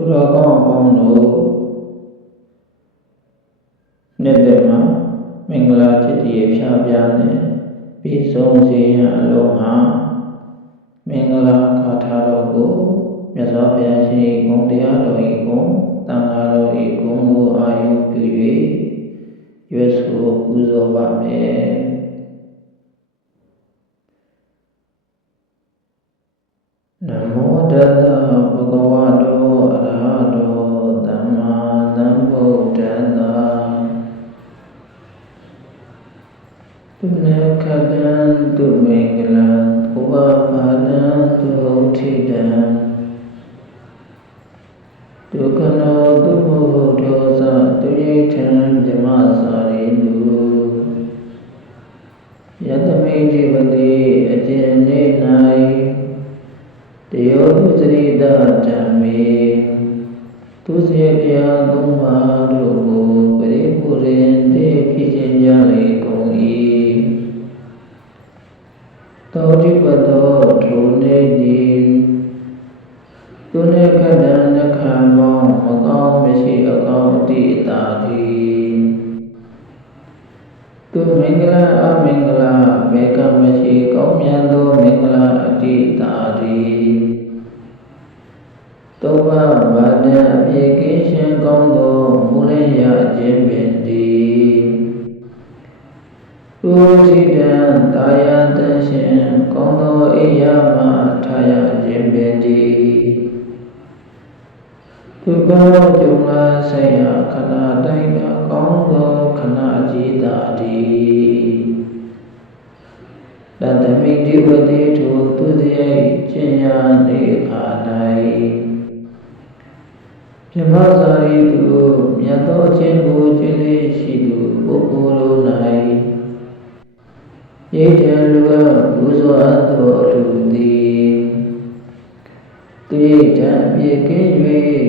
သူတော်ကောင်းပေါင်းတို့နေ့တည်းမှာမင်္ဂလာချစ်တည်ဖြာပြနဲ့ပြီးဆုံးစေရန်အလုံးဟာမင်္ဂလာဂါထာတော်ကိုမြတ်စွာဘုရားရှင်ဂုဏ်တရားတော်၏ဂုဏ်သံဃာတော်၏ဂုဏ်ကိုအာရုံပြု၍ရွတ်ဆိုပူဇော်ပါမယ်နမောတတ္တဘဂဝတောအရဟတောသမ္မာသမ္ဗုဒ္ဓတ္တသူနေခတံသူမင်္ဂလံဥပပါဒံသူဥထိတံဒုက္ခနောသူဘုဒ္ဓောသသူရိဋ္ဌံဇမစာရိတုယတမိတိပတိအကျဉ်နေ၌တယောသူစရိတဓမ္မေသူစေပြာသုံးပါးတို့ကိုပရိပုရင်တေဖြစ်ခြင်းကြလေကုန်၏တောတိပတောထိုနေသည်သူနေခတံနှခါမောမကောင်းမရှိအကောင်းအတိအတာသည်သူမင်္ဂလာအမင်္ဂလာဘေကမရှိကောင်းမြတ်သောမင်္ဂလာအတိအတာသည်တောဘာဘာဒံအပြေကင်းရှင်ကောင်းသောမူလရအခြင်းပင်သည်ဥထိတံတာယတရှင်ကောင်းသောအိယာမထာယခြင်းပင်သည်သူကောကြုံလာဆိုင်ရာခဏတိုင်းကကောင်းသောခဏကြီးသာသည်တတမိတိဝတိထိုသူစရိုက်ကျင့်ရာနေခါ၌ဇမစာရိတုမြတ်သောခြင်းကိုကျင့်လေရှိသူပုဂ္ဂိုလ်တို့၌ရိဋ္ဌံလူကပူဇော်အပ်သောလူသည်သူရိဋ္ဌံအပြည့်ကင်း၍